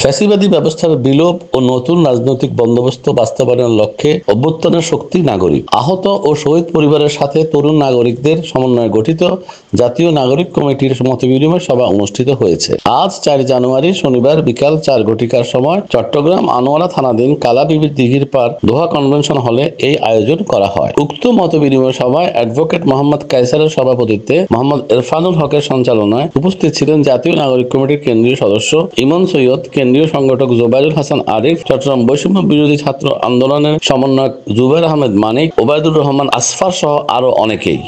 ফ্যাসিবাদী ব্যবস্থার বিলোপ ও নতুন রাজনৈতিক বন্দোবস্ত বাস্তবায়নের লক্ষ্যে অভ্যুত্থানের শক্তি নাগরিক আহত ও শহীদ পরিবারের সাথে তরুণ নাগরিকদের সমন্বয়ে গঠিত জাতীয় নাগরিক কমিটির মতবিনিময় সভা অনুষ্ঠিত হয়েছে। আজ 4 জানুয়ারি শনিবার বিকাল 4 ঘটিকার সময় চট্টগ্রাম আনোয়ারা থানাধীন কালাবিবি দিঘির পাড় দোহা কনভেনশন হলে এই আয়োজন করা হয়। উক্ত মতবিনিময় সভায় অ্যাডভোকেট মোহাম্মদ কায়সারের সভাপতিত্বে মোহাম্মদ ইরফানুল হকের সঞ্চালনায় উপস্থিত ছিলেন জাতীয় নাগরিক কমিটির কেন্দ্রীয় সদস্য ইমন সৈয়দ, কেন্দ্রীয় সংগঠক জুবাইরুল হাসান আরিফ, চট্টগ্রাম বৈষম্য বিরোধী ছাত্র আন্দোলনের সমন্বয়ক জুবাইর আহমেদ মানিক, ওবায়দুর রহমান আসফার সহ আরো অনেকেই।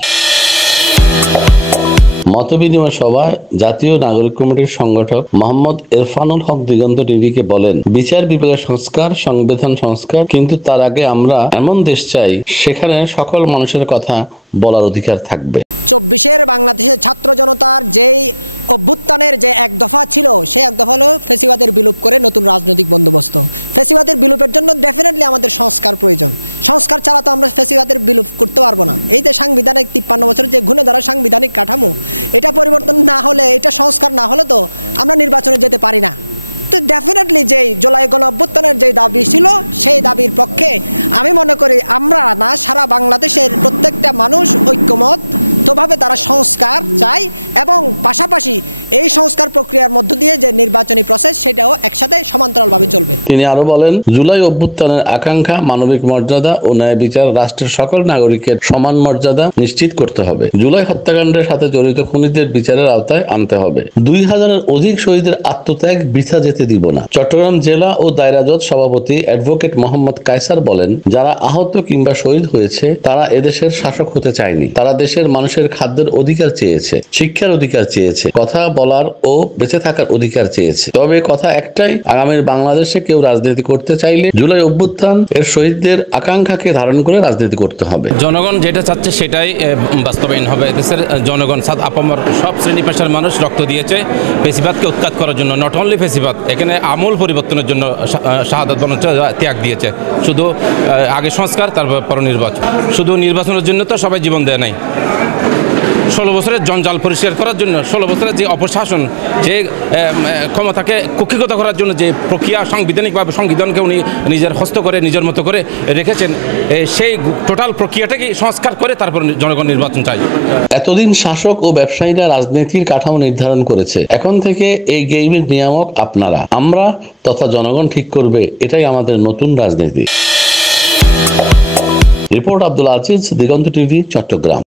মতবিনিময় সভায় জাতীয় নাগরিক কমিটির সংগঠক মোহাম্মদ ইরফানুল হক দিগন্ত টিভিকে বলেন, বিচার বিভাগের সংস্কার, সংবিধান সংস্কার, কিন্তু তার আগে আমরা এমন দেশ চাই সেখানে সকল মানুষের কথা বলার অধিকার থাকবে। 24-এর বাংলাদেশের ছাত্র জনতার যেই অভ্যুত্থানের যে এক দফা ছিল, সেই এক দফা হলো ফ্যাসিবাদের বিলোপ করে নতুন রাজনৈতিক বন্দোবস্ত। ফ্যাসিবাদের বিলোপের জন্য ডেফিনেটলি আমাদের সংস্কার প্রয়োজন। সংস্কার ছাড়া তো আমরা ফ্যাসিবাদের বিলোপ করতে পারবো না। এই যে সাংবিধানিক 53 বছরের যে ঘুণে ধরা সাংবিধানিক কাঠামো, এটা পরিবর্তন না হলে, এটা সংস্কার না হলে তো আমরা নির্বাচনে যেতে পারি না। তো ডেফিনেটলি যেই জুলাই গণ অভ্যুত্থানের যেই দাবি ছিল, সেই দাবির পক্ষে আমি মনে করি আমরা না, সারা বাংলাদেশের প্রত্যেকটা মানুষ ঐক্যমত ভাবে তারা সংস্কার চায় এবং পাশাপাশি এই সংস্কার প্রক্রিয়ার মধ্য দিয়ে যে নির্বাচনী প্রসেস, সেটাও একসাথে সমান্তরালভাবে চলবে। তিনি আরো বলেন, জুলাই অভ্যুত্থানের আকাঙ্ক্ষা মানবিক মর্যাদা ও ন্যায় বিচার, রাষ্ট্রের সকল নাগরিকের সমান মর্যাদা নিশ্চিত করতে হবে। জুলাই হত্যাকাণ্ডের সাথে জড়িত খুনিদের বিচারের আওতায় আনতে হবে। 2000-এর অধিক শহীদের আত্মত্যাগ বৃথা যেতে দিব না। চট্টগ্রাম জেলা ও দায়রা জজ সভাপতি অ্যাডভোকেট মোহাম্মদ কায়সার বলেন, যারা আহত কিংবা শহীদ হয়েছে তারা এদেশের শাসক হতে চায়নি। তারা দেশের মানুষের খাদ্যের অধিকার চেয়েছে, শিক্ষার অধিকার চেয়েছে, কথা বলার ও বেঁচে থাকার অধিকার চেয়েছে। তবে কথা একটাই, আগামীর বাংলাদেশে কেউ রাজনীতি করতে চাইলে জুলাই অভ্যুত্থান এর শহীদদের আকাঙ্ক্ষাকে ধারণ করে রাজনীতি করতে হবে। এতদিন শাসক ও ব্যবসায়ীরা রাজনীতির কাঠামো নির্ধারণ করেছে। এখন থেকে এই গেমের নিয়ামক আপনারা, আমরা তথা জনগণ ঠিক করবে। এটাই আমাদের নতুন রাজনীতি। রিপোর্ট আব্দুল আজিজ, দিগন্ত টিভি, চট্টগ্রাম।